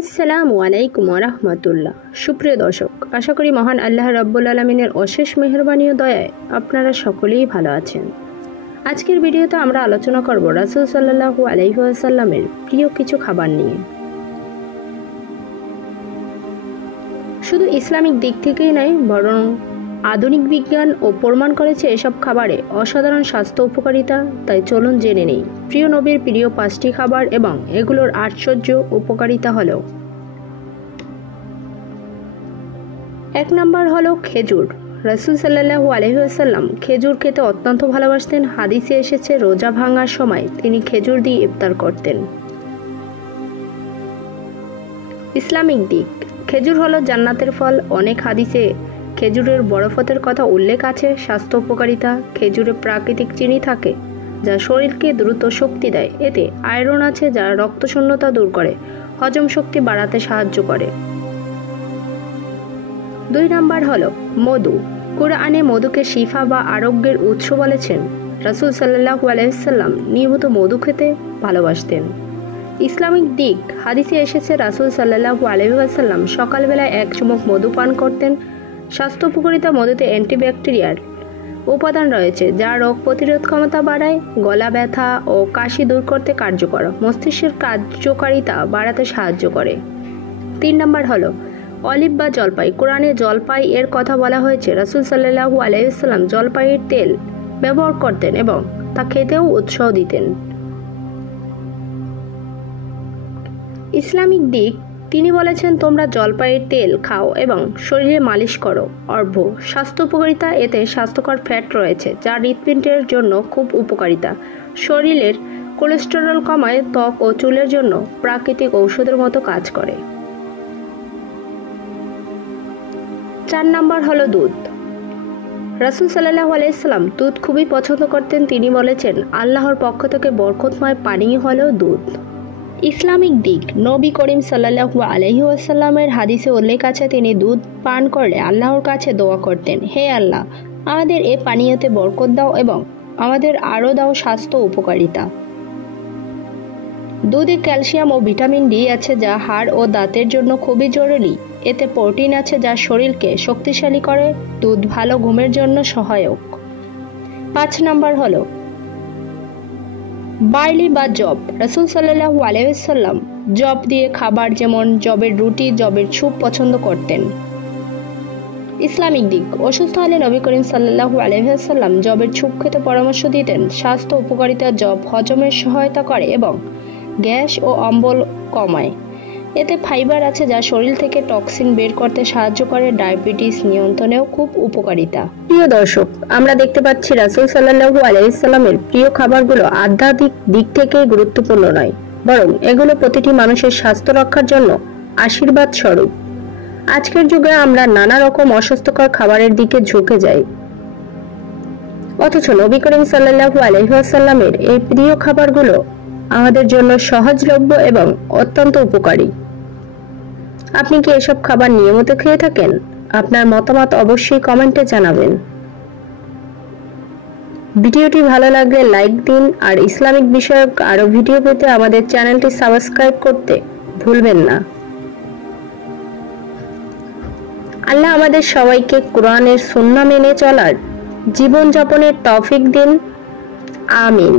আসসালামু আলাইকুম ওয়া রাহমাতুল্লাহ। সুপ্রিয় দর্শক, আশা করি মহান আল্লাহ রাব্বুল আলামিনের অশেষ মেহেরবানি ও দয়ায় আপনারা সকলেই ভালো আছেন। আজকের ভিডিওতে আমরা আলোচনা করব রাসূল সাল্লাল্লাহু আলাইহি ওয়াসাল্লামের প্রিয় কিছু খাবার নিয়ে। শুধু ইসলামিক দিক থেকেই নয়, বরং আধুনিক বিজ্ঞান ও প্রমাণ করেছে এসব খাবারে অসাধারণ স্বাস্থ্য উপকারিতা। তাই চলুন জেনে নেই প্রিয় নবীর প্রিয় 5টি খাবার এবং এগুলোর আশ্চর্য উপকারিতা হলো। 1 নম্বর হলো খেজুর। রাসূল সাল্লাল্লাহু আলাইহি ওয়াসাল্লাম খেজুর খেতে অত্যন্ত ভালোবাসতেন। হাদিসে এসেছে রোজা ভাঙার সময় তিনি খেজুর দিয়ে ইফতার করতেন। ইসলামিক দিক, খেজুর হলো জান্নাতের ফল। অনেক হাদিসে খেজুরের বরফতের কথা উল্লেখ আছে। স্বাস্থ্য উপকারিতা, খেজুরে প্রাকৃতিক চিনি থাকে যা শরীরকে দ্রুত শক্তি দেয়। এতে আয়রন আছে যা রক্তশূন্যতা দূর করে, হজম শক্তি বাড়াতে সাহায্য করে। 2 নম্বর হলো মধু। কুরআনে মধুকে শিফা বা আরোগ্যের উৎস বলেছেন। রাসূল সাল্লাল্লাহু আলাইহি ওয়াসাল্লাম নিয়মিত মধু খেতে ভালোবাসতেন। ইসলামিক দিক, হাদিসে এসেছে রাসূল সাল্লাল্লাহু আলাইহি ওয়াসাল্লাম সকালবেলায় 1 চুমুক মধু পান করতেন। স্বাস্থ্য উপকারিতা, মধুতে অ্যান্টিব্যাকটেরিয়াল উপাদান রয়েছে যা রোগ প্রতিরোধ ক্ষমতা বাড়ায়, গলা ব্যথা ও কাশি দূর করতে কার্যকর, মস্তিষ্কের কার্যকারিতা বাড়াতে সাহায্য করে। 3 নম্বর হলো অলিভ বা জলপাই। কোরআনে জলপাই এর কথা বলা হয়েছে। রাসূল সাল্লাল্লাহু আলাইহি ওয়াসাল্লাম জলপাইয়ের তেল ব্যবহার করতেন এবং তা খেতেও উৎসাহ দিতেন। ইসলামিক দিক, তিনি বলেছেন তোমরা জলপাইয়ের তেল খাও এবং শরীরে মালিশ করো। অর্ভ, স্বাস্থ্য উপকারিতা, এতে স্বাস্থ্যকর ফ্যাট রয়েছে যা হৃৎপিণ্ডের জন্য খুব উপকারিতা। শরীরের কোলেস্টেরল কমায়, ত্বক ও চুলের জন্য প্রাকৃতিক ঔষধের মতো কাজ করে। 4 নম্বর হলো দুধ। রাসূল সাল্লাল্লাহু আলাইহি ওয়াসাল্লাম দুধ খুবই পছন্দ করতেন। তিনি বলেছেন আল্লাহর পক্ষ থেকে বরকতময় পানীয় হলো দুধ। ইসলামিক দিক, নবী করিম সাল্লাল্লাহু আলাইহি ওয়াসাল্লামের হাদিসে উল্লেখ আছে তিনি দুধ পান করলে আল্লাহর কাছে দোয়া করতেন, হে আল্লাহ, আমাদের এ পানীয়তে বরকত দাও এবং আমাদের আরও দাও স্বাস্থ্য উপকারিতা। দুধে ক্যালসিয়াম ও ভিটামিন ডি আছে যা হাড় ও দাঁতের জন্য খুবই জরুরি। এতে প্রোটিন আছে যা শরীরকে শক্তিশালী করে। দুধ ভালো ঘুমের জন্য সহায়ক। 5 নম্বর হলো বার্লি বা জব। রাসূল সাল্লাল্লাহু আলাইহি ওয়াসাল্লাম জব দিয়ে খাবার যেমন জবের রুটি, জবের স্যুপ পছন্দ করতেন। ইসলামিক দিক, অসুস্থ হলে নবী করিম সাল্লাল্লাহু আলাইহি ওয়াসাল্লাম জবের স্যুপ খেতে পরামর্শ দিতেন। স্বাস্থ্য উপকারিতা, জব হজমের সহায়তা করে এবং গ্যাস ও অম্বল কমায়। এতে ফাইবার আছে যা শরীর থেকে টক্সিন বের করতে সাহায্য করে। ডায়াবেটিস নিয়ন্ত্রণেও খুব উপকারিতা। প্রিয় দর্শক, আমরা দেখতে পাচ্ছি রাসূল সাল্লাল্লাহু আলাইহি ওয়াসাল্লামের প্রিয় খাবারগুলো আধ্যাত্মিক দিক থেকে গুরুত্বপূর্ণ নয়, বরং এগুলো প্রতিটি মানুষের স্বাস্থ্য রক্ষার জন্য আশীর্বাদ স্বরূপ। আজকের যুগে আমরা নানা রকম অস্বাস্থ্যকর খাবারের দিকে ঝুঁকে যাই, অথচ নবী করিম সাল্লাল্লাহু আলাইহি ওয়াসাল্লামের এই প্রিয় খাবারগুলো আমাদের জন্য সহজলভ্য এবং অত্যন্ত উপকারী। আপনি কি এসব খাবার নিয়মিত খেয়ে থাকেন? আপনার মতামত অবশ্যই কমেন্টে জানাবেন। ভিডিওটি ভালো লাগলে লাইক দিন আর ইসলামিক বিষয়ক আরো ভিডিও পেতে আমাদের চ্যানেলটি সাবস্ক্রাইব করতে ভুলবেন না। আল্লাহ আমাদের সবাইকে কোরআনের সুন্নাহ মেনে চলার জীবনযাপনের তৌফিক দিন। আমিন।